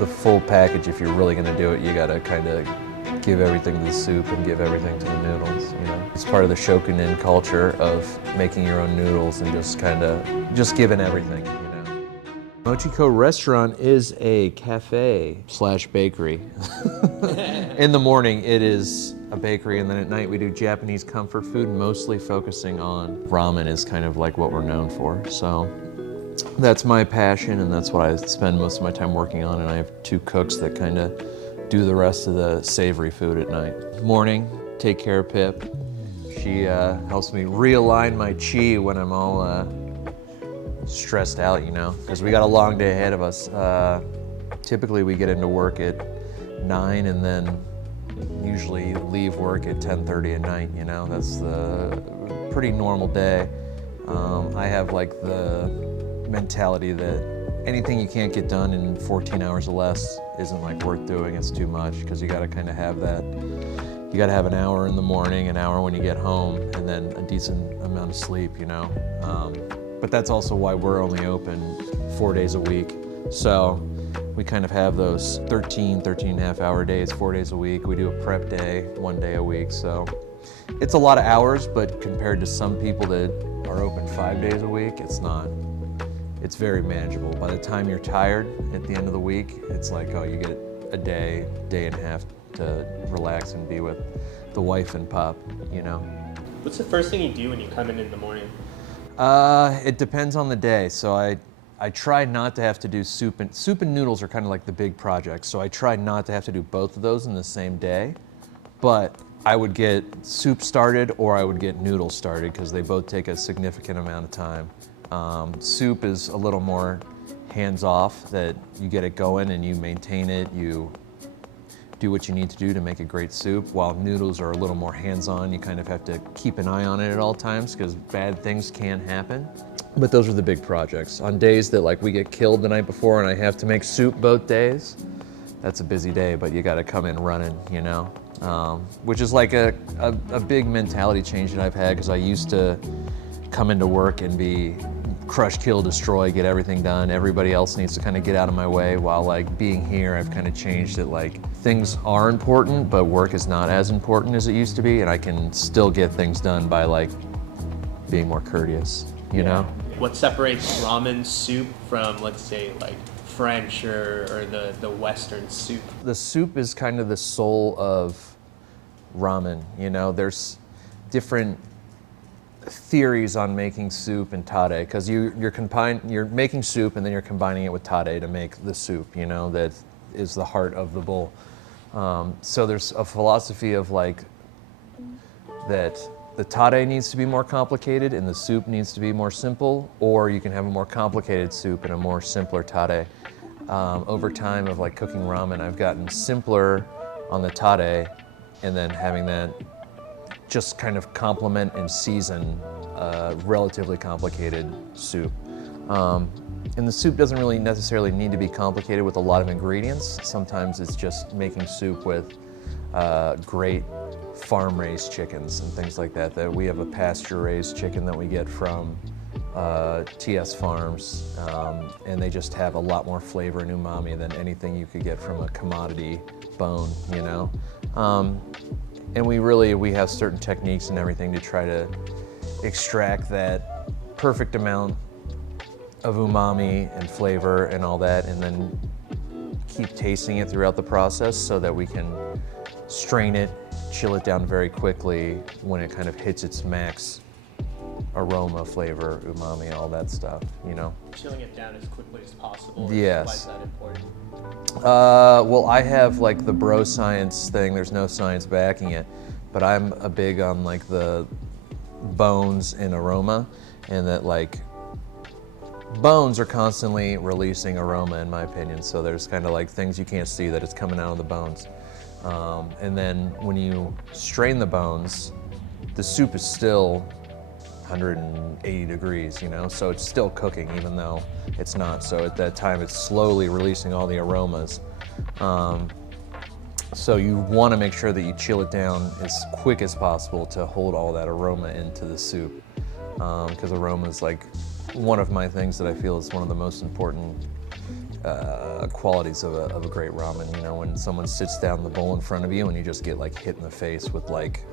the full package. If you're really gonna do it, you gotta kind of give everything to the soup and give everything to the noodles, you know. It's part of the shokunin culture of making your own noodles and just giving everything, you know. Mochiko Restaurant is a cafe slash bakery. In the morning, it is a bakery, and then at night we do Japanese comfort food, mostly focusing on ramen is kind of like what we're known for. So that's my passion, and that's what I spend most of my time working on, and I have 2 cooks that kind of do the rest of the savory food at night. Morning, take care of Pip. She helps me realign my chi when I'm all stressed out, you know, because we got a long day ahead of us. Typically we get into work at 9 and then usually leave work at 10:30 at night, you know. That's the pretty normal day. I have like the mentality that anything you can't get done in 14 hours or less isn't like worth doing. It's too much, because you got to kind of have that. You got to have an hour in the morning, an hour when you get home, and then a decent amount of sleep, you know. But that's also why we're only open 4 days a week. So we kind of have those 13 and a half hour days, 4 days a week. We do a prep day, 1 day a week. So it's a lot of hours, but compared to some people that are open 5 days a week, it's not. It's very manageable. By the time you're tired at the end of the week, it's like, oh, you get a day and a half to relax and be with the wife and pup, you know. What's the first thing you do when you come in the morning? It depends on the day. So I try not to have to do soup and noodles are kind of like the big projects. So I try not to have to do both of those in the same day. But I would get soup started or I would get noodles started, because they both take a significant amount of time. Soup is a little more hands-off, that you get it going and you maintain it, you do what you need to do to make a great soup, while noodles are a little more hands-on. You kind of have to keep an eye on it at all times, because bad things can happen. But those are the big projects. On days that like we get killed the night before and I have to make soup both days, that's a busy day, but you gotta come in running, you know? Which is like a big mentality change that I've had, because I used to come into work and be crush, kill, destroy, get everything done. Everybody else needs to kind of get out of my way, while like being here, I've kind of changed it. Like, things are important, but work is not as important as it used to be, and I can still get things done by like being more courteous, you know? What separates ramen soup from, let's say, like French or the Western soup? The soup is kind of the soul of ramen, you know? There's different theories on making soup and tare, because you're making soup and then you're combining it with tare to make the soup, you know, that is the heart of the bowl. So there's a philosophy of like that the tare needs to be more complicated and the soup needs to be more simple, or you can have a more complicated soup and a more simpler tare. Over time of like cooking ramen, I've gotten simpler on the tare, and then having that just kind of complement and season a relatively complicated soup. And the soup doesn't really necessarily need to be complicated with a lot of ingredients. Sometimes it's just making soup with great farm-raised chickens and things like that. That we have a pasture-raised chicken that we get from TS Farms, and they just have a lot more flavor and umami than anything you could get from a commodity bone, you know? And we have certain techniques and everything to try to extract that perfect amount of umami and flavor and all that, and then keep tasting it throughout the process so that we can strain it, chill it down very quickly when it kind of hits its max aroma, flavor, umami, all that stuff, you know? Chilling it down as quickly as possible. Yes. Why is that important? Well, I have like the bro science thing. There's no science backing it, but I'm a big on like the bones and aroma, and that like bones are constantly releasing aroma, in my opinion. So there's kind of like things you can't see that it's coming out of the bones. And then when you strain the bones, the soup is still 180 degrees, you know, so it's still cooking even though it's not. So at that time, it's slowly releasing all the aromas. So you want to make sure that you chill it down as quick as possible to hold all that aroma into the soup, because aroma is like one of my things that I feel is one of the most important qualities of a great ramen. You know, when someone sits down the bowl in front of you and you just get like hit in the face with like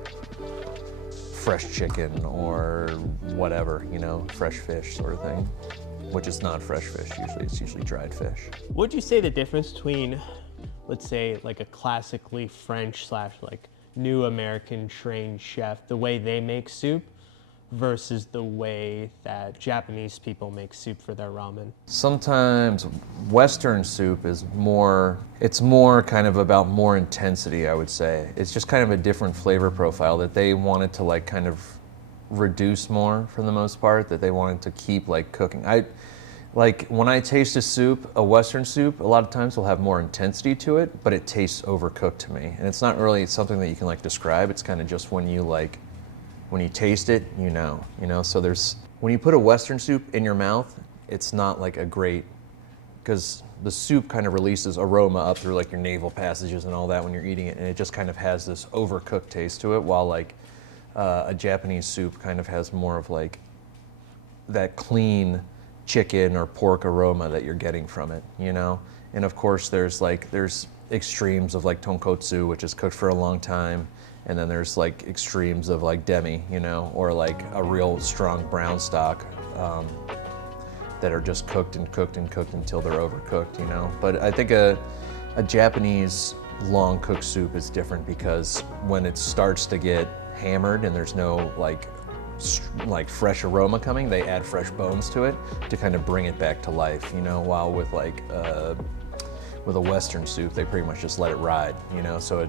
fresh chicken or whatever, you know, fresh fish sort of thing, which is not fresh fish usually, it's usually dried fish. What would you say the difference between, let's say, like a classically French slash like new American trained chef, the way they make soup versus the way that Japanese people make soup for their ramen? Sometimes Western soup is more, it's more kind of about more intensity, I would say. It's just kind of a different flavor profile that they wanted to like kind of reduce more for the most part, that they wanted to keep like cooking. Like when I taste a soup, a Western soup, a lot of times will have more intensity to it, but it tastes overcooked to me. And it's not really something that you can like describe. It's kind of just when you taste it, you know. So when you put a Western soup in your mouth, it's not like a great, because the soup kind of releases aroma up through like your navel passages and all that when you're eating it, and it just kind of has this overcooked taste to it, while like a Japanese soup kind of has more of like that clean chicken or pork aroma that you're getting from it, you know? And of course there's extremes of like tonkotsu, which is cooked for a long time, and then there's like extremes of like demi, you know, or like a real strong brown stock that are just cooked and cooked and cooked until they're overcooked, you know? But I think a Japanese long cooked soup is different, because when it starts to get hammered and there's no like fresh aroma coming, they add fresh bones to it to kind of bring it back to life, you know, while with like with a Western soup, they pretty much just let it ride, you know, so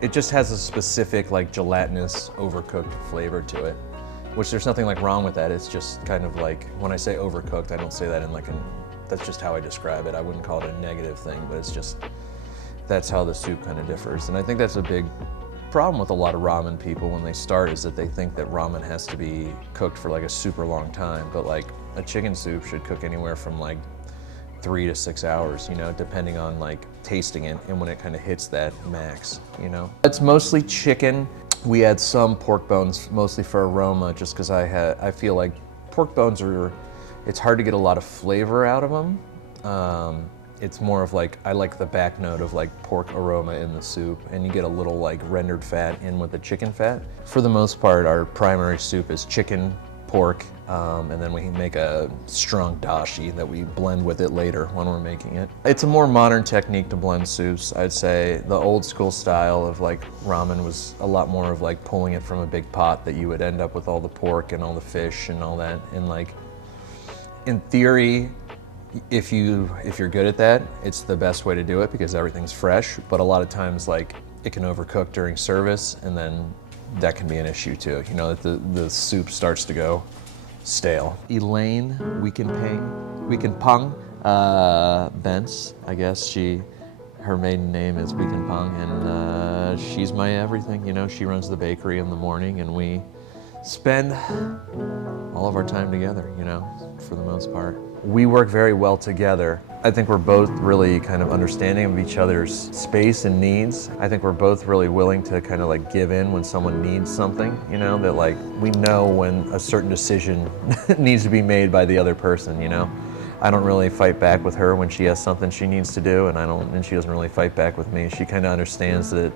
it just has a specific like gelatinous overcooked flavor to it, which there's nothing like wrong with that. It's just kind of like, when I say overcooked, I don't say that in like that's just how I describe it. I wouldn't call it a negative thing, but it's just, that's how the soup kind of differs. And I think that's a big problem with a lot of ramen people when they start, is that they think that ramen has to be cooked for like a super long time, but like a chicken soup should cook anywhere from like 3 to 6 hours, you know, depending on like tasting it and when it kind of hits that max, you know. It's mostly chicken. We add some pork bones, mostly for aroma, just because I feel like pork bones it's hard to get a lot of flavor out of them. It's more of like, I like the back note of like pork aroma in the soup, and you get a little like rendered fat in with the chicken fat. For the most part, our primary soup is chicken, pork, and then we make a strong dashi that we blend with it later when we're making it. It's a more modern technique to blend soups. I'd say the old school style of like ramen was a lot more of like pulling it from a big pot, that you would end up with all the pork and all the fish and all that. And like, in theory, if you're good at that, it's the best way to do it, because everything's fresh. But a lot of times, like, it can overcook during service, and then that can be an issue too. You know, that the soup starts to go stale. Elaine Weekenpang Bentz, I guess her maiden name is Weekenpang, and she's my everything. You know, she runs the bakery in the morning, and we spend all of our time together, you know, for the most part. We work very well together. I think we're both really kind of understanding of each other's space and needs. I think we're both really willing to kind of like give in when someone needs something, you know, that like we know when a certain decision needs to be made by the other person, you know. I don't really fight back with her when she has something she needs to do, and she doesn't really fight back with me. She kind of understands that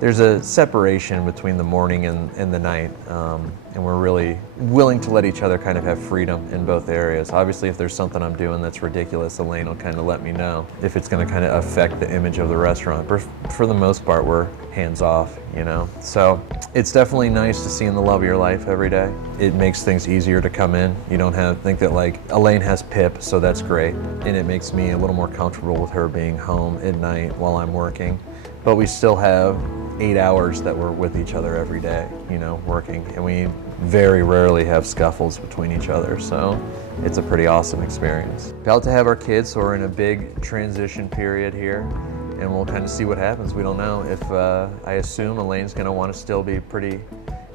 there's a separation between the morning and the night, and we're really willing to let each other kind of have freedom in both areas. Obviously, if there's something I'm doing that's ridiculous, Elaine will kind of let me know if it's going to kind of affect the image of the restaurant. But for the most part, we're hands off, you know. So it's definitely nice to see in the love of your life every day. It makes things easier to come in. You don't think that like Elaine has PIP, so that's great, and it makes me a little more comfortable with her being home at night while I'm working. But we still have 8 hours that we're with each other every day, you know, working, and we very rarely have scuffles between each other, so it's a pretty awesome experience. About to have our kids, so we're in a big transition period here, and we'll kind of see what happens. We don't know if, I assume Elaine's gonna want to still be pretty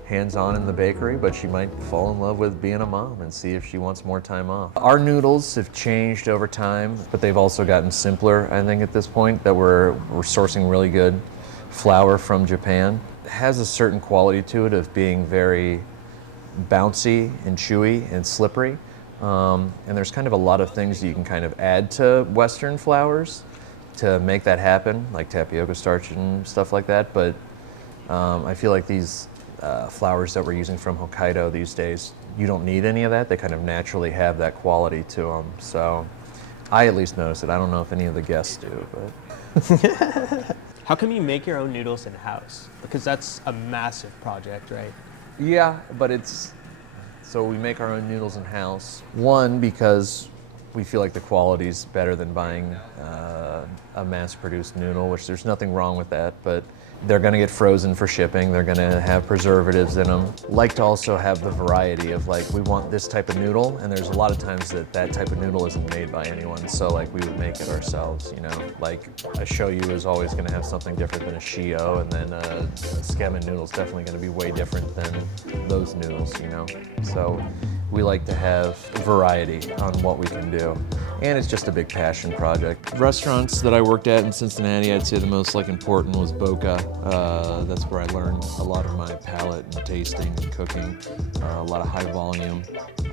hands-on in the bakery, but she might fall in love with being a mom and see if she wants more time off. Our noodles have changed over time, but they've also gotten simpler, I think, at this point, that we're sourcing really good flour from Japan. It has a certain quality to it of being very bouncy and chewy and slippery, And there's kind of a lot of things you can kind of add to Western flours to make that happen, like tapioca starch and stuff like that. But I feel like these flours that we're using from Hokkaido these days, you don't need any of that. They kind of naturally have that quality to them. So I at least notice it. I don't know if any of the guests do, but. How come you make your own noodles in-house? Because that's a massive project, right? Yeah, but so we make our own noodles in-house. One, because we feel like the quality's better than buying a mass-produced noodle, which there's nothing wrong with that, but they're gonna get frozen for shipping. They're gonna have preservatives in them. Like to also have the variety of like, we want this type of noodle, and there's a lot of times that type of noodle isn't made by anyone, so like we would make it ourselves, you know? Like a shoyu is always gonna have something different than a shio, and then a skemen noodle is definitely gonna be way different than those noodles, you know? So we like to have variety on what we can do. And it's just a big passion project. Restaurants that I worked at in Cincinnati, I'd say the most like important was Boca. That's where I learned a lot of my palate and tasting and cooking, a lot of high volume.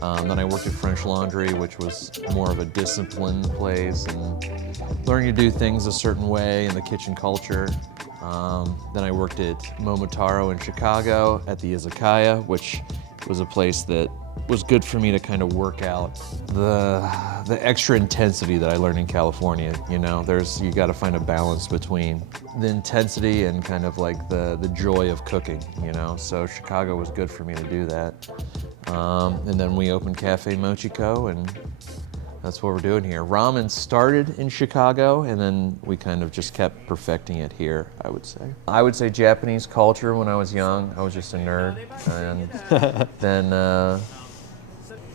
Then I worked at French Laundry, which was more of a disciplined place and learning to do things a certain way in the kitchen culture. Then I worked at Momotaro in Chicago at the Izakaya, which was a place that was good for me to kind of work out the extra intensity that I learned in California. You know, you got to find a balance between the intensity and kind of like the joy of cooking, you know? So Chicago was good for me to do that. And then we opened Cafe Mochiko, and that's what we're doing here. Ramen started in Chicago, and then we kind of just kept perfecting it here, I would say. I would say Japanese culture when I was young. I was just a nerd. And then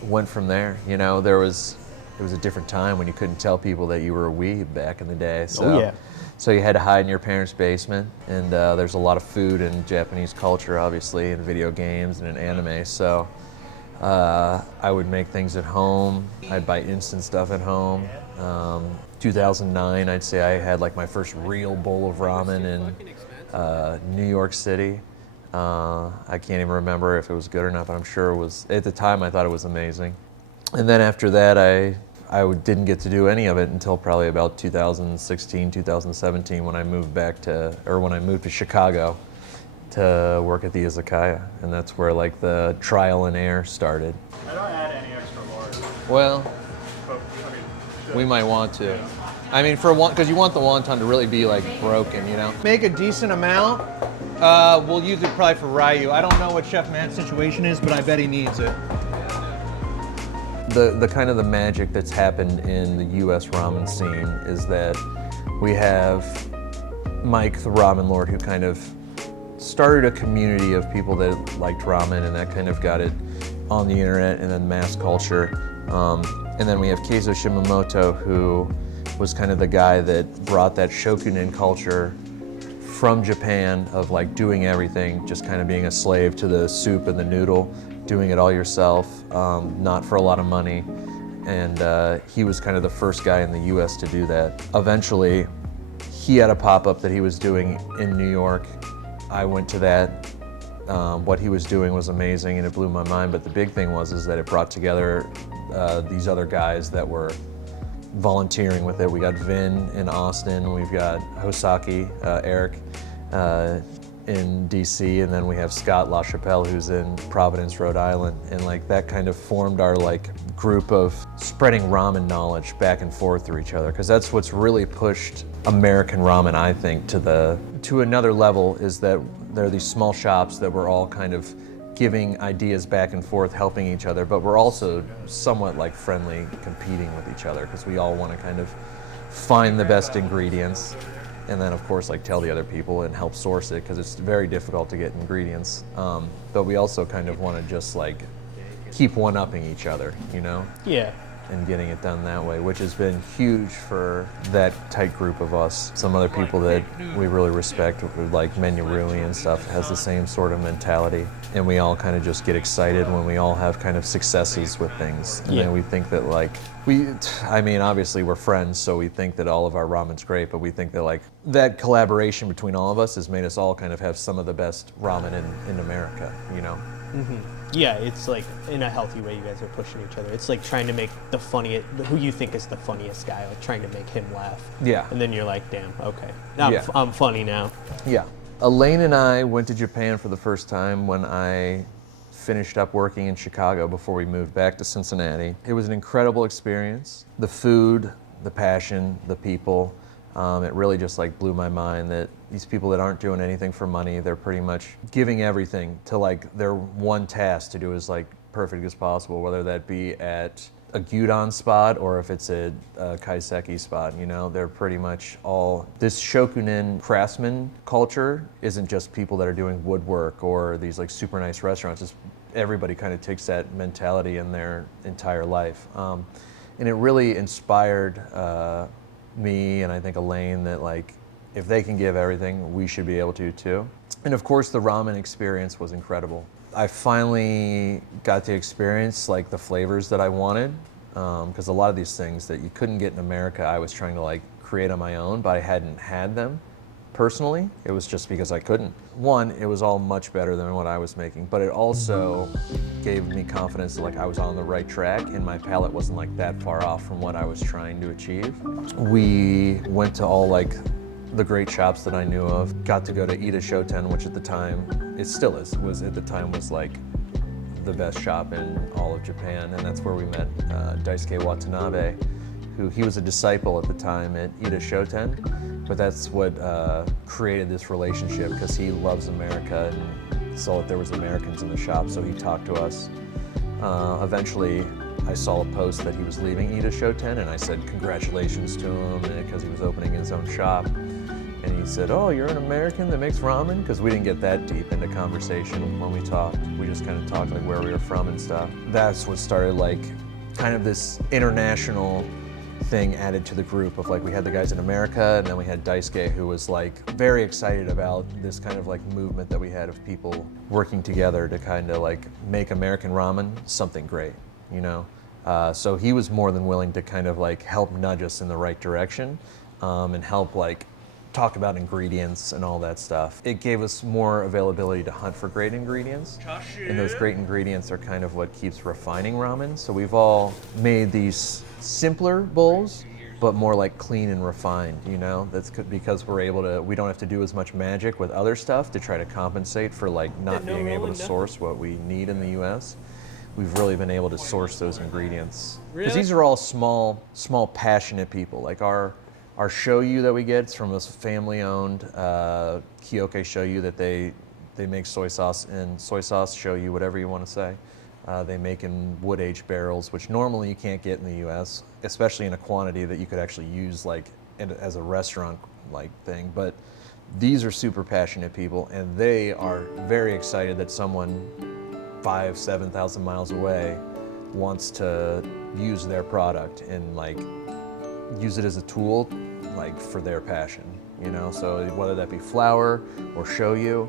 went from there. You know, it was a different time when you couldn't tell people that you were a weeb back in the day. So, oh, yeah. So you had to hide in your parents' basement, and there's a lot of food in Japanese culture, obviously, and video games and in anime. So I would make things at home. I'd buy instant stuff at home. 2009, I'd say I had like my first real bowl of ramen in New York City. I can't even remember if it was good or not, but I'm sure it was. At the time, I thought it was amazing. And then after that, I didn't get to do any of it until probably about 2016, 2017, when I moved to Chicago to work at the Izakaya, and that's where like the trial and error started. I don't add any extra lard. Well, But, I mean, we might want to. I mean, because you want the wonton to really be like broken, you know? Make a decent amount. We'll use it probably for Ryu. I don't know what Chef Matt's situation is, but I bet he needs it. The kind of the magic that's happened in the U.S. ramen scene is that we have Mike, the ramen lord, who kind of started a community of people that liked ramen, and that kind of got it on the internet and then mass culture. And then we have Keizo Shimamoto, who was kind of the guy that brought that shokunin culture from Japan of like doing everything, just kind of being a slave to the soup and the noodle, doing it all yourself, not for a lot of money. And he was kind of the first guy in the US to do that. Eventually, he had a pop-up that he was doing in New York. I went to that. What he was doing was amazing and it blew my mind, but the big thing is that it brought together these other guys that were volunteering with it. We got Vin in Austin, we've got Hosaki, Eric in DC, and then we have Scott LaChapelle, who's in Providence, Rhode Island. And like that kind of formed our like group of spreading ramen knowledge back and forth through each other, because that's what's really pushed American ramen, I think, to another level, is that there are these small shops that we're all kind of giving ideas back and forth, helping each other, but we're also somewhat like friendly, competing with each other, because we all want to kind of find the best ingredients, and then of course like tell the other people and help source it, because it's very difficult to get ingredients. But we also kind of want to just like keep one-upping each other, you know? Yeah. And getting it done that way, which has been huge for that tight group of us. Some other people that we really respect, like Menurui and stuff, has the same sort of mentality. And we all kind of just get excited when we all have kind of successes with things. And then we think that like, obviously we're friends, so we think that all of our ramen's great, but we think that like, that collaboration between all of us has made us all kind of have some of the best ramen in America, you know? Mm-hmm. Yeah, it's like in a healthy way you guys are pushing each other. It's like trying to make the funniest, who you think is the funniest guy, like trying to make him laugh. Yeah. And then you're like, damn, okay. Yeah. I'm funny now. Yeah. Elaine and I went to Japan for the first time when I finished up working in Chicago before we moved back to Cincinnati. It was an incredible experience. The food, the passion, the people, it really just like blew my mind that these people that aren't doing anything for money, they're pretty much giving everything to like their one task to do as like perfect as possible, whether that be at a gyudon spot or if it's a kaiseki spot, you know, they're pretty much all, this shokunin craftsman culture isn't just people that are doing woodwork or these like super nice restaurants, it's everybody kind of takes that mentality in their entire life. And it really inspired me and I think Elaine that like, if they can give everything, we should be able to too. And of course the ramen experience was incredible. I finally got to experience like the flavors that I wanted, because a lot of these things that you couldn't get in America, I was trying to like create on my own, but I hadn't had them personally. It was just because I couldn't. One, it was all much better than what I was making, but it also gave me confidence that like I was on the right track and my palate wasn't like that far off from what I was trying to achieve. We went to all like the great shops that I knew of. Got to go to Ida Shoten, which at the time, it still is, was at the time was like the best shop in all of Japan, and that's where we met Daisuke Watanabe, who he was a disciple at the time at Ida Shoten, but that's what created this relationship because he loves America and saw that there was Americans in the shop, so he talked to us. Eventually, I saw a post that he was leaving Ida Shoten, and I said congratulations to him because he was opening his own shop. And he said, oh, you're an American that makes ramen? Because we didn't get that deep into conversation when we talked. We just kind of talked like where we were from and stuff. That's what started like kind of this international thing added to the group of like, we had the guys in America and then we had Daisuke who was like very excited about this kind of like movement that we had of people working together to kind of like make American ramen something great, you know? So he was more than willing to kind of like help nudge us in the right direction and help like talk about ingredients and all that stuff. It gave us more availability to hunt for great ingredients. And those great ingredients are kind of what keeps refining ramen. So we've all made these simpler bowls, but more like clean and refined, you know? That's because we're able to, we don't have to do as much magic with other stuff to try to compensate for like not being able to source what we need in the US. We've really been able to source those ingredients. Because these are all small, passionate people. Like our shoyu that we get is from this family-owned Kyoke shoyu that they make soy sauce shoyu, whatever you want to say. They make in wood-aged barrels, which normally you can't get in the U.S., especially in a quantity that you could actually use like as a restaurant like thing. But these are super passionate people, and they are very excited that someone 5,000-7,000 miles away wants to use their product and like use it as a tool like for their passion, you know? So whether that be flour or shoyu,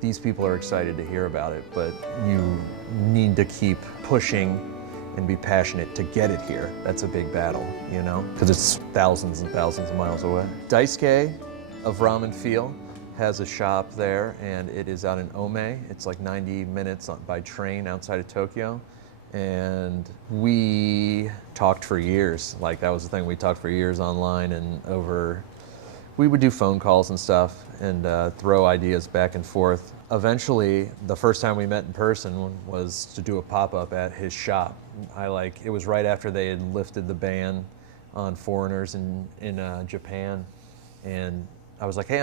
these people are excited to hear about it, but you need to keep pushing and be passionate to get it here. That's a big battle, you know? Because it's thousands and thousands of miles away. Daisuke of Ramen Feel has a shop there, and it is out in Ome. It's like 90 minutes by train outside of Tokyo. And we talked for years. Like that was the thing, we talked for years online and we would do phone calls and stuff and throw ideas back and forth. Eventually, the first time we met in person was to do a pop-up at his shop. It was right after they had lifted the ban on foreigners in Japan. And I was like, hey,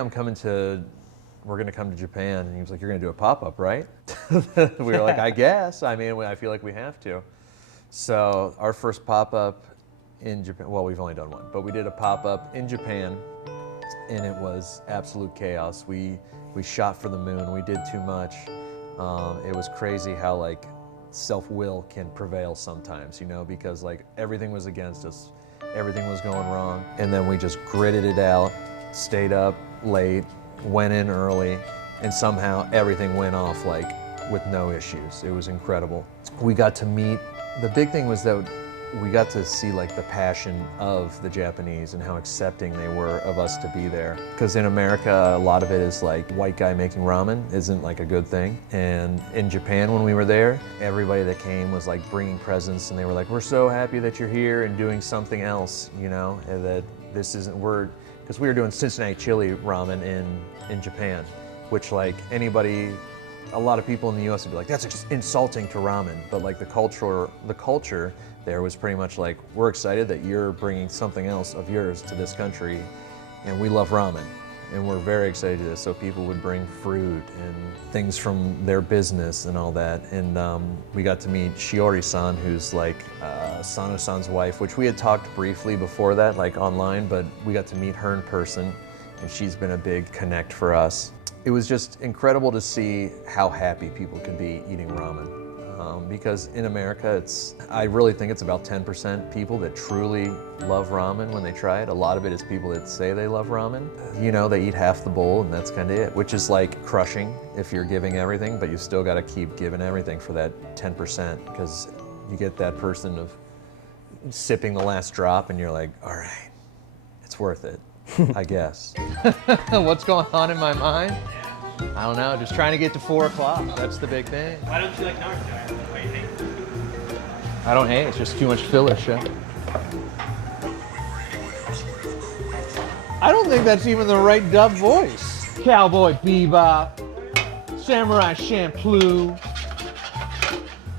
we're gonna come to Japan. And he was like, you're gonna do a pop-up, right? We were like, I guess. I mean, I feel like we have to. So our first pop-up in Japan, well, we've only done one, but we did a pop-up in Japan and it was absolute chaos. We shot for the moon, we did too much. It was crazy how like self-will can prevail sometimes, you know, because like everything was against us, everything was going wrong. And then we just gritted it out, stayed up late, went in early, and somehow everything went off like with no issues. It was incredible. We got to meet, the big thing was that we got to see like the passion of the Japanese and how accepting they were of us to be there. Because in America, a lot of it is like white guy making ramen isn't like a good thing. And in Japan, when we were there, everybody that came was like bringing presents, and they were like, we're so happy that you're here and doing something else, you know, and that this isn't word, because we were doing Cincinnati chili ramen in Japan, which like anybody, a lot of people in the US would be like, that's just insulting to ramen. But like the culture there was pretty much like, we're excited that you're bringing something else of yours to this country, and we love ramen. And we're very excited to this. So people would bring fruit and things from their business and all that. And we got to meet Shiori-san, who's like Sano-san's wife, which we had talked briefly before that, like online, but we got to meet her in person, and she's been a big connect for us. It was just incredible to see how happy people could be eating ramen. Because in America, I really think it's about 10% people that truly love ramen when they try it. A lot of it is people that say they love ramen. You know, they eat half the bowl and that's kind of it, which is like crushing if you're giving everything, but you still got to keep giving everything for that 10%, because you get that person of sipping the last drop and you're like, all right, it's worth it, I guess. What's going on in my mind? I don't know, just trying to get to 4 o'clock. That's the big thing. Why don't you like Naruto? Why you hate? I don't hate, it's just too much filler, chef. I don't think that's even the right dub voice. Cowboy Bebop, Samurai Champloo.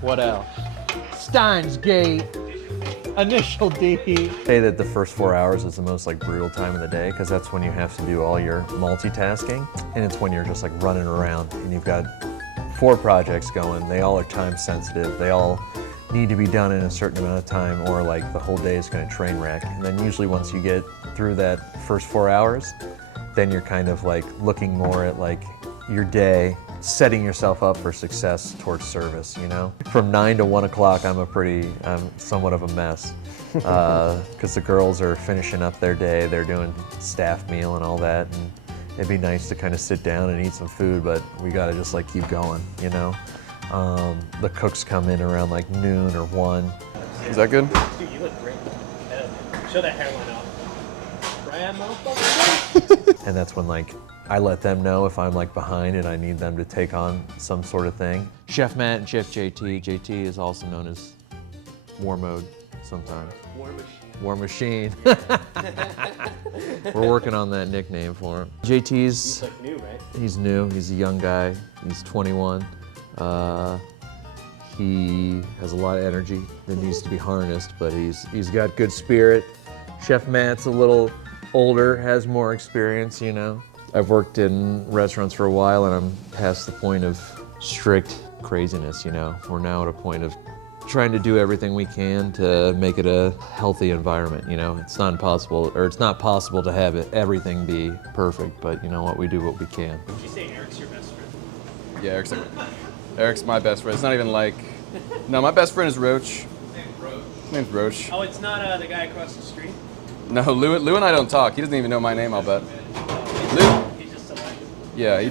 What else? Steins Gate, Initial D. Say that the first 4 hours is the most like brutal time of the day, because that's when you have to do all your multitasking, and it's when you're just like running around and you've got 4 projects going. They all are time sensitive. They all need to be done in a certain amount of time, or like the whole day is going to train wreck. And then usually once you get through that first 4 hours, then you're kind of like looking more at like your day, setting yourself up for success towards service, you know? From 9 to 1 o'clock, I'm somewhat of a mess. Because the girls are finishing up their day, they're doing staff meal and all that, and it'd be nice to kind of sit down and eat some food, but we gotta just like keep going, you know? The cooks come in around like noon or 1. Is that good? Dude, you look great. Show that hairline off. Right, motherfucker? And that's when like, I let them know if I'm like behind and I need them to take on some sort of thing. Chef Matt and Chef JT. JT is also known as War Mode sometimes. War Machine. We're working on that nickname for him. JT's, He's like new, right? he's new, he's a young guy, he's 21. He has a lot of energy that needs to be harnessed, but he's got good spirit. Chef Matt's a little older, has more experience, you know. I've worked in restaurants for a while, and I'm past the point of strict craziness, you know. We're now at a point of trying to do everything we can to make it a healthy environment, you know. It's not impossible, or it's not possible to have everything be perfect, but you know what, we do what we can. Would you say Eric's your best friend? Yeah, Eric's my best friend. It's not even like, no, my best friend is Roach. His name's Roach. Oh, it's not the guy across the street? No, Lou and I don't talk. He doesn't even know my name, I'll bet. Lou? He's just selected. Yeah,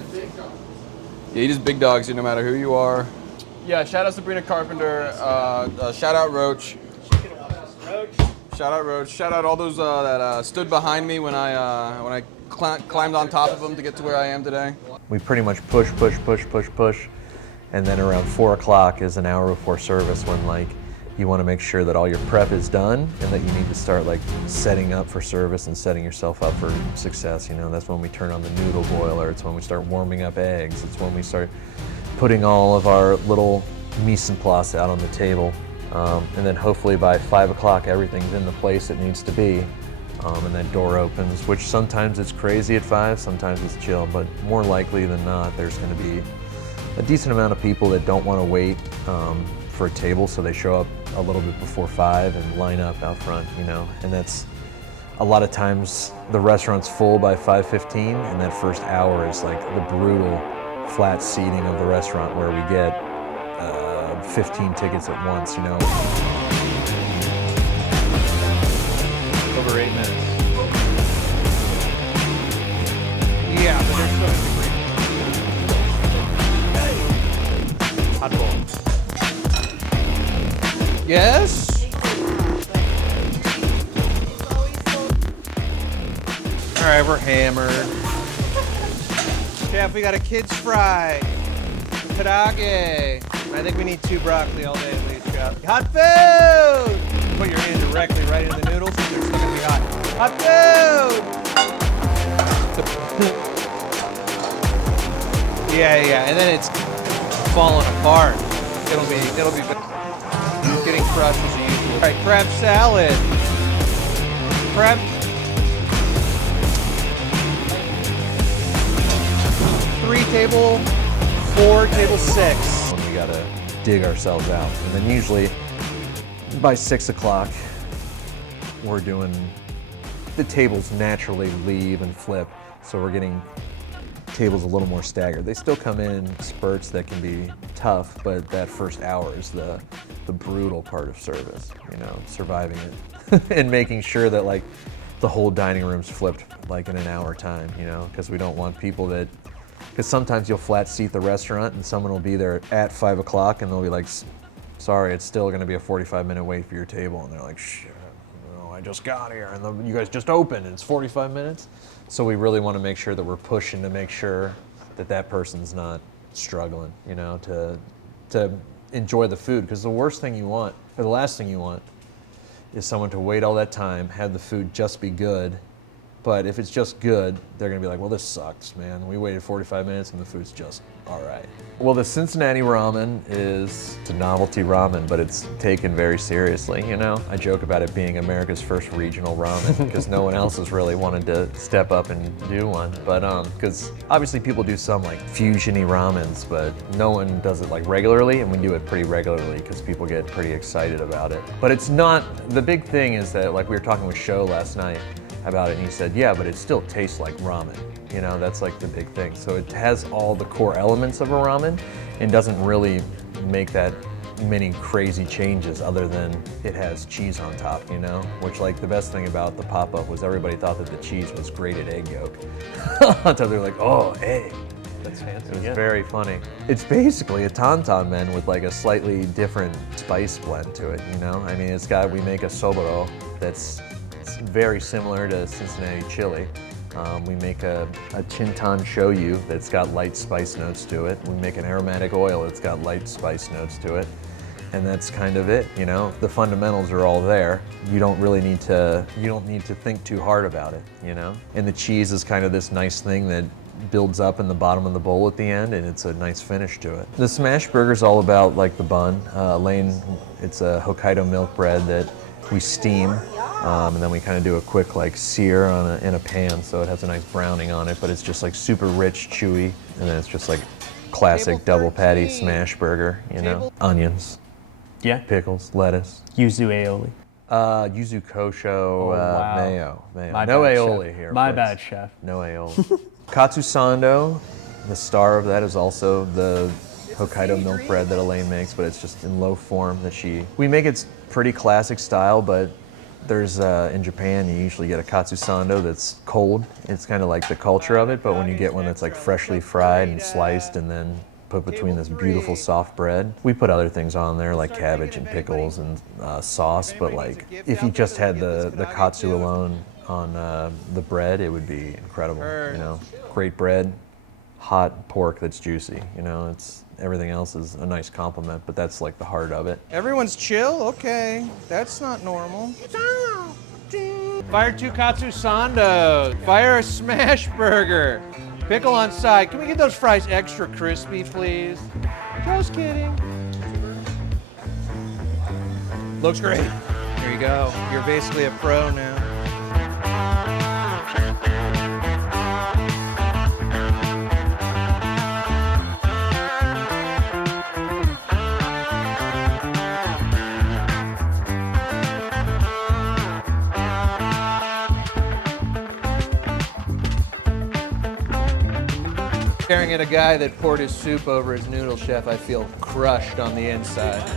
he just big dogs you no matter who you are. Yeah, shout out Sabrina Carpenter. Shout out Roach. Shout out Roach. Shout out all those that stood behind me when I climbed on top of them to get to where I am today. We pretty much push, and then around 4 o'clock is an hour before service when like you want to make sure that all your prep is done and that you need to start like setting up for service and setting yourself up for success. You know, that's when we turn on the noodle boiler. It's when we start warming up eggs. It's when we start putting all of our little mise en place out on the table. And then hopefully by 5 o'clock, everything's in the place it needs to be. And that door opens, which sometimes it's crazy at 5, sometimes it's chill, but more likely than not, there's gonna be a decent amount of people that don't wanna wait for a table, so they show up a little bit before 5 and line up out front, you know, and that's a lot of times the restaurant's full by 5:15, and that first hour is like the brutal flat seating of the restaurant where we get 15 tickets at once, you know. Over 8 minutes. Yeah, but they're so hot bowl. Yes? never hammered. Chef, we got a kid's fry. Karaage. I think we need 2 broccoli all day at least, Chef. Hot food! Put your hand directly right in the noodles, they're still gonna be hot. Hot food! Yeah, and then it's falling apart. It'll be getting crushed as usual. All right, crab salad. Crab. 3 table, 4 table 6. We gotta dig ourselves out. And then usually by 6 o'clock, we're doing, the tables naturally leave and flip. So we're getting tables a little more staggered. They still come in spurts that can be tough, but that first hour is the brutal part of service, you know, surviving it and making sure that like the whole dining room's flipped like in an hour time, you know, because we don't want people that, because sometimes you'll flat seat the restaurant and someone will be there at 5 o'clock and they'll be like, sorry, it's still gonna be a 45-minute wait for your table. And they're like, shit, no, I just got here and you guys just opened and it's 45 minutes. So we really want to make sure that we're pushing to make sure that that person's not struggling, you know, to enjoy the food. Because the worst thing you want, or the last thing you want, is someone to wait all that time, have the food just be good. But if it's just good, they're gonna be like, well, this sucks, man. We waited 45 minutes and the food's just all right. Well, the Cincinnati ramen is a novelty ramen, but it's taken very seriously, you know? I joke about it being America's first regional ramen because no one else has really wanted to step up and do one. But because obviously people do some like fusion-y ramens, but no one does it like regularly, and we do it pretty regularly because people get pretty excited about it. But it's not, the big thing is that, like we were talking with Sho last night about it, and he said, yeah, but it still tastes like ramen. You know, that's like the big thing. So it has all the core elements of a ramen and doesn't really make that many crazy changes other than it has cheese on top, you know? Which, like, the best thing about the pop-up was everybody thought that the cheese was grated egg yolk. Until they're like, oh, egg. That's fancy. It was very funny. It's basically a tauntaun men with like a slightly different spice blend to it, you know? I mean, we make a soboro that's very similar to Cincinnati chili. We make a chintan shoyu that's got light spice notes to it. We make an aromatic oil that's got light spice notes to it. And that's kind of it, you know? The fundamentals are all there. You don't really need to think too hard about it, you know? And the cheese is kind of this nice thing that builds up in the bottom of the bowl at the end, and it's a nice finish to it. The smash burger is all about like the bun. It's a Hokkaido milk bread that we steam, and then we kind of do a quick like sear in a pan, so it has a nice browning on it, but it's just like super rich, chewy, and then it's just like classic double patty smash burger, you know? Onions, Yeah. pickles, lettuce, Yuzu aioli. yuzu kosho, wow. mayo. My No bad, aioli chef. here. My please. bad, chef. No aioli. Katsu sando, the star of that is also the Hokkaido milk bread that Elaine makes, but it's just in loaf form that we make it pretty classic style, but there's, in Japan, you usually get a katsu sando that's cold. It's kind of like the culture of it, but when you get one that's like freshly fried and sliced and then put between this beautiful soft bread, we put other things on there like cabbage and pickles and sauce, but like if you just had the katsu alone on the bread, it would be incredible, you know? Great bread, hot pork that's juicy, you know? Everything else is a nice compliment, but that's like the heart of it. Everyone's chill? Okay, that's not normal. Fire 2 katsu sando. Fire a smash burger. Pickle on side. Can we get those fries extra crispy, please? Just kidding. Looks great. There you go. You're basically a pro now. Staring at a guy that poured his soup over his noodle, chef, I feel crushed on the inside.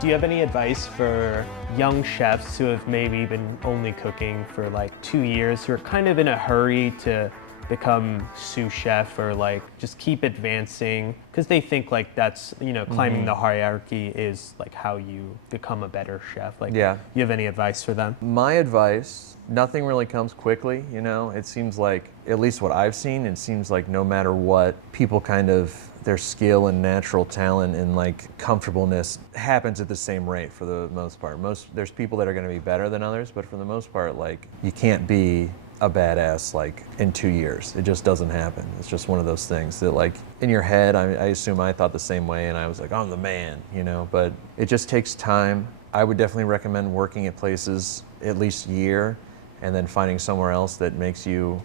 Do you have any advice for young chefs who have maybe been only cooking for like 2 years, who are kind of in a hurry to become sous chef or like just keep advancing because they think like that's, you know, climbing the hierarchy is like how you become a better chef? Like, Yeah. you have any advice for them? My advice, nothing really comes quickly, you know? It seems like, at least what I've seen, it seems like no matter what, people kind of, their skill and natural talent and like comfortableness happens at the same rate for the most part. There's people that are gonna be better than others, but for the most part, like, you can't be a badass like in 2 years. It just doesn't happen. It's just one of those things that like in your head, I assume I thought the same way and I was like, I'm the man, you know, but it just takes time. I would definitely recommend working at places at least a year and then finding somewhere else that makes you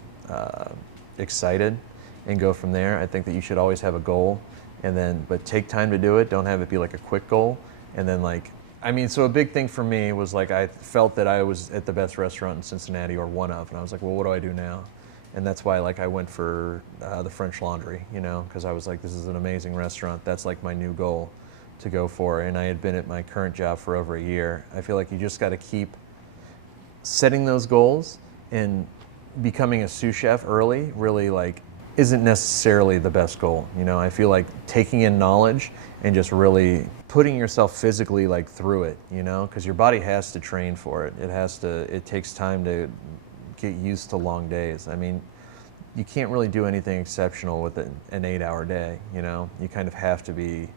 excited and go from there. I think that you should always have a goal but take time to do it. Don't have it be like a quick goal. And then like, I mean, so a big thing for me was like, I felt that I was at the best restaurant in Cincinnati or one of, and I was like, well, what do I do now? And that's why like I went for the French Laundry, you know, because I was like, this is an amazing restaurant. That's like my new goal to go for. And I had been at my current job for over a year. I feel like you just got to keep setting those goals, and becoming a sous chef early really like isn't necessarily the best goal. You know, I feel like taking in knowledge and just really putting yourself physically like through it, you know, because your body has to train for it. It takes time to get used to long days. I mean, you can't really do anything exceptional with an 8-hour day, you know. You kind of have to be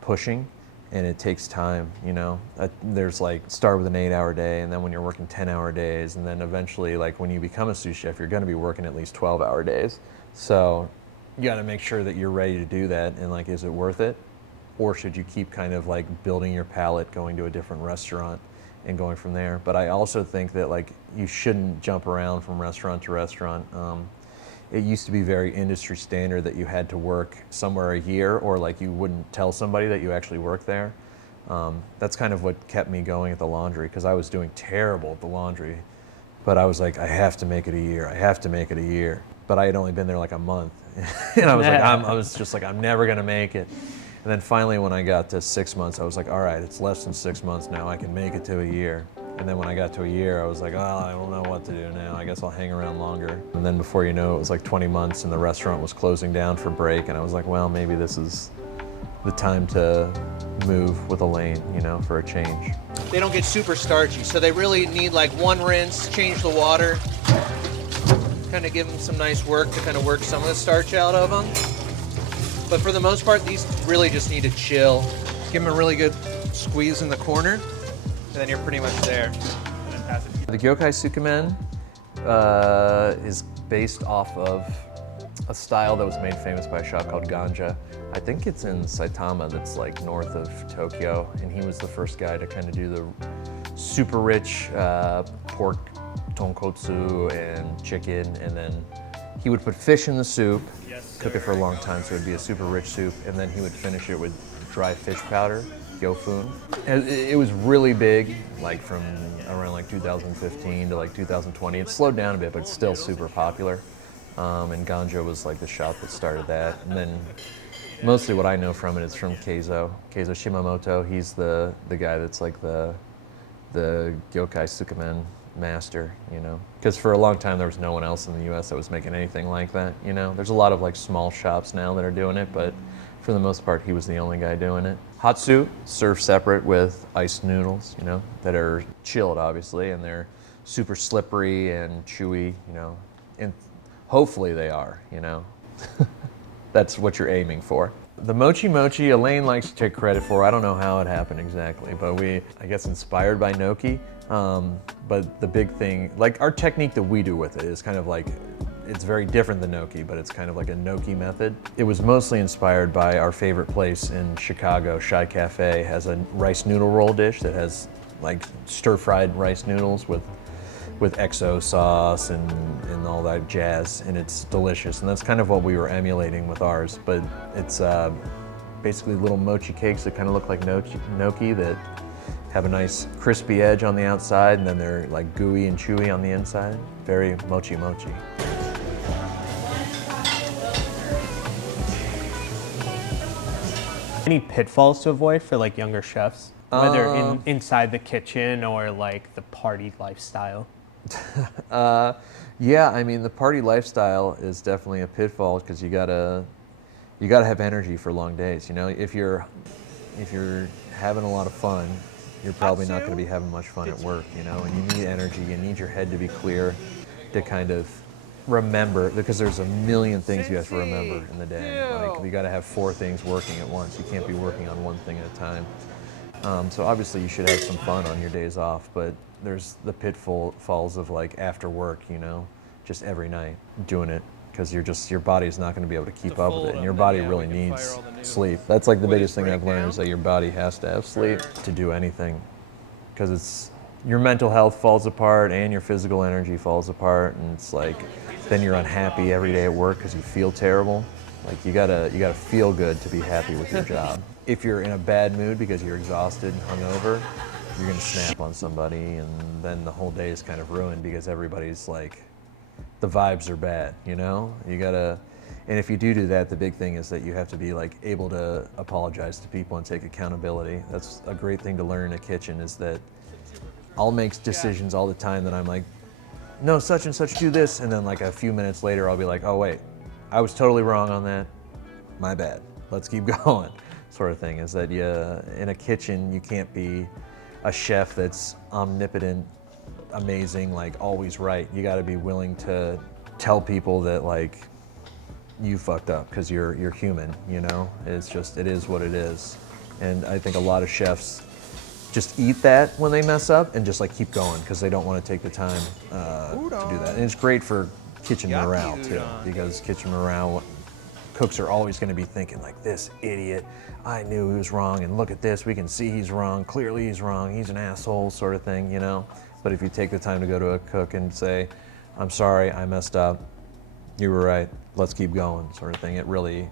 pushing, and it takes time, you know. There's like, start with an 8-hour day, and then when you're working 10-hour days, and then eventually like when you become a sous chef, you're gonna be working at least 12-hour days. So you gotta make sure that you're ready to do that, and like, is it worth it? Or should you keep kind of like building your palate, going to a different restaurant and going from there? But I also think that like, you shouldn't jump around from restaurant to restaurant. It used to be very industry standard that you had to work somewhere a year, or like you wouldn't tell somebody that you actually worked there. That's kind of what kept me going at the laundry, because I was doing terrible at the laundry. But I was like, I have to make it a year. I have to make it a year. But I had only been there like a month. And I was like, I was just like, I'm never gonna make it. And then finally when I got to 6 months, I was like, all right, it's less than 6 months now. I can make it to a year. And then when I got to a year, I was like, oh, I don't know what to do now. I guess I'll hang around longer. And then before you know it, was like 20 months and the restaurant was closing down for break. And I was like, well, maybe this is the time to move with Elaine, you know, for a change. They don't get super starchy, so they really need like one rinse, change the water, kind of give them some nice work to kind of work some of the starch out of them. But for the most part, these really just need to chill. Give them a really good squeeze in the corner, and then you're pretty much there. The Gyokai Tsukemen is based off of a style that was made famous by a shop called Ganja. I think it's in Saitama, that's like north of Tokyo, and he was the first guy to kind of do the super rich pork tonkotsu and chicken, and then he would put fish in the soup, cook it for a long time so it would be a super rich soup, and then he would finish it with dry fish powder, gyofun. And it was really big, like from around like 2015 to like 2020. It slowed down a bit, but it's still super popular. And Ganja was like the shop that started that. And then mostly what I know from it is from Keizo Shimamoto. He's the guy that's like the Gyokai Tsukemen master, you know, because for a long time there was no one else in the US that was making anything like that, you know. There's a lot of like small shops now that are doing it, but for the most part he was the only guy doing it. Hot soup served separate with iced noodles, you know, that are chilled obviously, and they're super slippery and chewy, you know, and hopefully they are, you know. That's what you're aiming for. The mochi, Elaine likes to take credit for. I don't know how it happened exactly, but I guess inspired by gnocchi. But the big thing, like our technique that we do with it is kind of like, it's very different than gnocchi, but it's kind of like a gnocchi method. It was mostly inspired by our favorite place in Chicago, Shy Cafe, has a rice noodle roll dish that has like stir-fried rice noodles with XO sauce and all that jazz, and it's delicious. And that's kind of what we were emulating with ours, but it's basically little mochi cakes that kind of look like gnocchi that have a nice crispy edge on the outside, and then they're like gooey and chewy on the inside. Very mochi. Any pitfalls to avoid for like younger chefs? Whether inside the kitchen or like the party lifestyle. Yeah, I mean the party lifestyle is definitely a pitfall because you gotta have energy for long days. You know, if you're having a lot of fun, you're probably not going to be having much fun at work. You know, and you need energy. You need your head to be clear to kind of remember, because there's a million things you have to remember in the day. Like you got to have 4 things working at once. You can't be working on one thing at a time. So obviously you should have some fun on your days off, but there's the pitfalls of like after work, you know, just every night doing it, because your body's not going to be able to keep up with it, and your body really needs sleep. That's like the biggest thing I've learned, is that your body has to have sleep to do anything, because it's your mental health falls apart and your physical energy falls apart, and it's like then you're unhappy every day at work because you feel terrible. Like you gotta feel good to be happy with your job. If you're in a bad mood because you're exhausted and hungover, you're gonna snap on somebody, and then the whole day is kind of ruined because everybody's like, the vibes are bad, you know? And if you do that, the big thing is that you have to be like able to apologize to people and take accountability. That's a great thing to learn in a kitchen, is that I'll make decisions all the time that I'm like, no, such and such do this, and then like a few minutes later I'll be like, oh wait, I was totally wrong on that, my bad, let's keep going, sort of thing. Is that in a kitchen you can't be a chef that's omnipotent, amazing, like always right. You got to be willing to tell people that like you fucked up, because you're human, you know. It is what it is. And I think a lot of chefs just eat that when they mess up and just like keep going because they don't want to take the time to do that. And it's great for kitchen morale too, because kitchen morale, cooks are always going to be thinking like, this idiot, I knew he was wrong, and look at this, we can see he's wrong, clearly he's wrong, he's an asshole, sort of thing, you know. But if you take the time to go to a cook and say, I'm sorry, I messed up, you were right, let's keep going, sort of thing, it really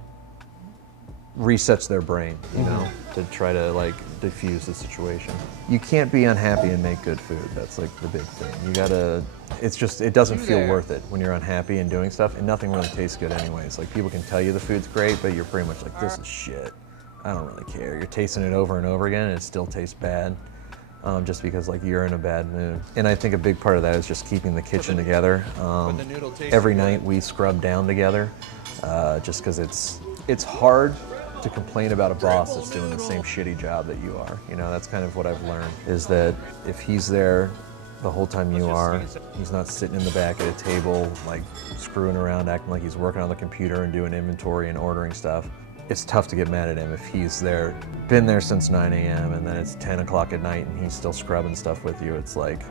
resets their brain, you know, to try to like diffuse the situation. You can't be unhappy and make good food. That's like the big thing. You gotta, it doesn't feel worth it when you're unhappy and doing stuff, and nothing really tastes good anyways. Like people can tell you the food's great, but you're pretty much like, this is shit. I don't really care. You're tasting it over and over again and it still tastes bad. Just because like you're in a bad mood. And I think a big part of that is just keeping the kitchen together. Every night we scrub down together, just because it's hard to complain about a boss that's doing the same shitty job that you are. You know, that's kind of what I've learned, is that if he's there the whole time you are, he's not sitting in the back at a table like screwing around, acting like he's working on the computer and doing inventory and ordering stuff. It's tough to get mad at him if he's there, been there since 9 a.m. and then it's 10 o'clock at night and he's still scrubbing stuff with you. It's like,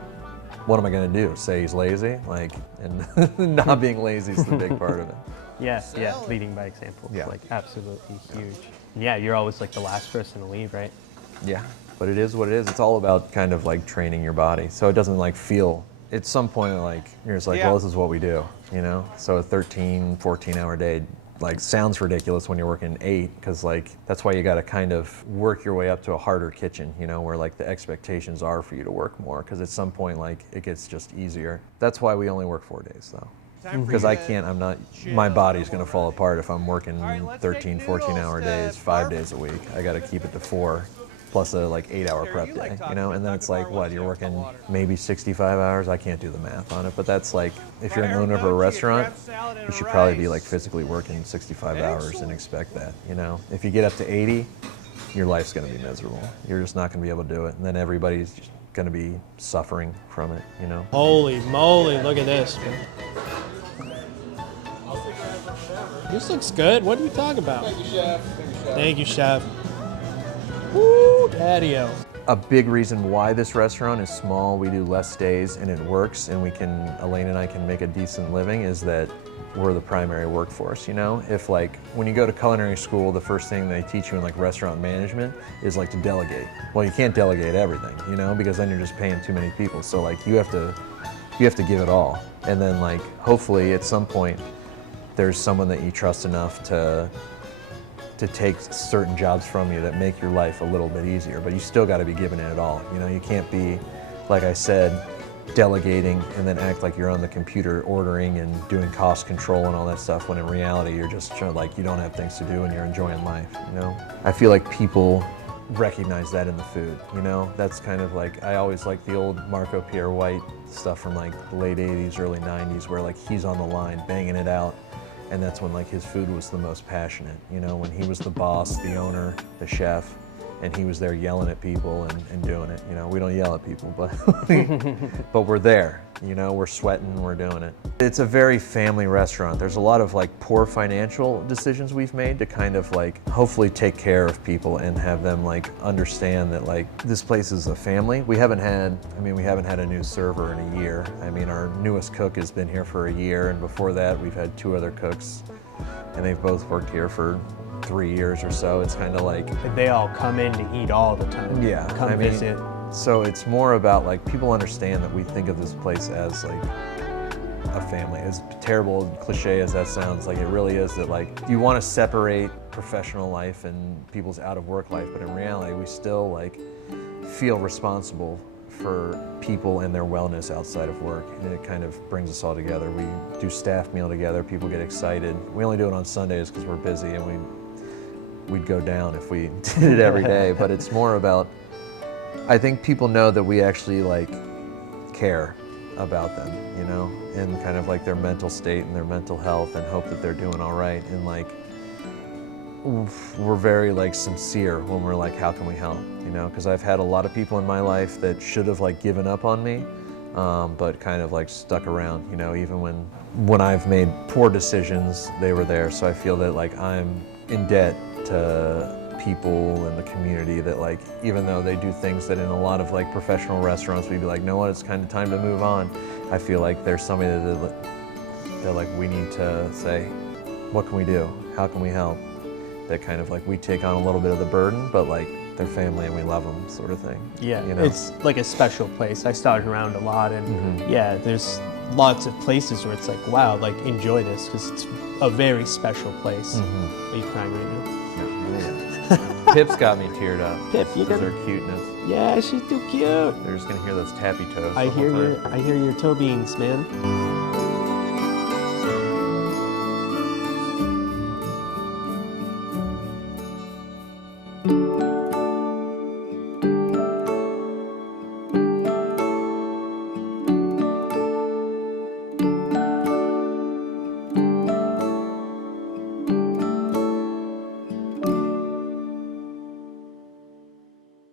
what am I gonna do? Say he's lazy? Like, and not being lazy is the big part of it. Yeah, leading by example. Yeah. Like absolutely huge. Yeah, you're always like the last person to leave, right? Yeah, but it is what it is. It's all about kind of like training your body, so it doesn't like feel, at some point like, you're just like, well, this is what we do, you know? So a 13, 14-hour day like sounds ridiculous when you're working 8, because like that's why you got to kind of work your way up to a harder kitchen, you know, where like the expectations are for you to work more, because at some point like it gets just easier. That's why we only work 4 days though, because my body's going to fall apart if I'm working 13, 14-hour days 5 days a week. I got to keep it to 4 plus a like 8-hour prep day, you know. And then it's like, what, you're working maybe 65 hours? I can't do the math on it, but that's like, if you're an owner of a restaurant, you should probably be like physically working 65 hours and expect that, you know. If you get up to 80, your life's gonna be miserable. You're just not gonna be able to do it, and then everybody's just gonna be suffering from it, you know. Holy moly, look at this. This looks good. What are you talking about? Thank you, Chef. Thank you, Chef. Woo, daddy-o. A big reason why this restaurant is small, we do less days, and it works, and Elaine and I can make a decent living, is that we're the primary workforce, you know? If like, when you go to culinary school, the first thing they teach you in like restaurant management is like to delegate. Well, you can't delegate everything, you know, because then you're just paying too many people. So like, you have to give it all. And then like, hopefully at some point, there's someone that you trust enough to take certain jobs from you that make your life a little bit easier, but you still got to be giving it all. You know, you can't be, like I said, delegating and then act like you're on the computer ordering and doing cost control and all that stuff, when in reality you're just like, you don't have things to do and you're enjoying life, you know? I feel like people recognize that in the food, you know? That's kind of like, I always like the old Marco Pierre White stuff from like the late 80s, early 90s, where like he's on the line banging it out. And that's when like his food was the most passionate, you know, when he was the boss, the owner, the chef, and he was there yelling at people and doing it. You know, we don't yell at people, but but we're there, you know, we're sweating, we're doing it. It's a very family restaurant. There's a lot of like poor financial decisions we've made to kind of like hopefully take care of people and have them like understand that like this place is a family. We haven't had a new server in a year. I mean, our newest cook has been here for a year, and before that we've had 2 other cooks, and they've both worked here for 3 years or so. It's kind of like They all come in to eat all the time. yeah, Come I mean, visit. So it's more about like people understand that we think of this place as like a family. As terrible and cliche as that sounds, like it really is that like you want to separate professional life and people's out of work life, but in reality we still like feel responsible for people and their wellness outside of work, and it kind of brings us all together. We do staff meal together, people get excited. We only do it on Sundays because we're busy, and we'd go down if we did it every day, but it's more about, I think people know that we actually like care about them, you know, and kind of like their mental state and their mental health, and hope that they're doing all right. And like we're very like sincere when we're like, how can we help, you know, because I've had a lot of people in my life that should have like given up on me, but kind of like stuck around, you know, even when I've made poor decisions, they were there. So I feel that like I'm in debt to people in the community that like, even though they do things that in a lot of like professional restaurants we'd be like, no, what, it's kind of time to move on. I feel like there's somebody that like we need to say, what can we do? How can we help? That kind of like we take on a little bit of the burden, but like they're family and we love them, sort of thing. Yeah, you know? It's like a special place. I started around a lot, and yeah, there's lots of places where it's like, wow, like enjoy this because it's a very special place. Are you crying right now? Yeah. Pip's got me teared up. Pip, you because got her cuteness. Yeah, she's too cute. They're just gonna hear those tappy toes. I the whole hear time. I hear your toe beans, man.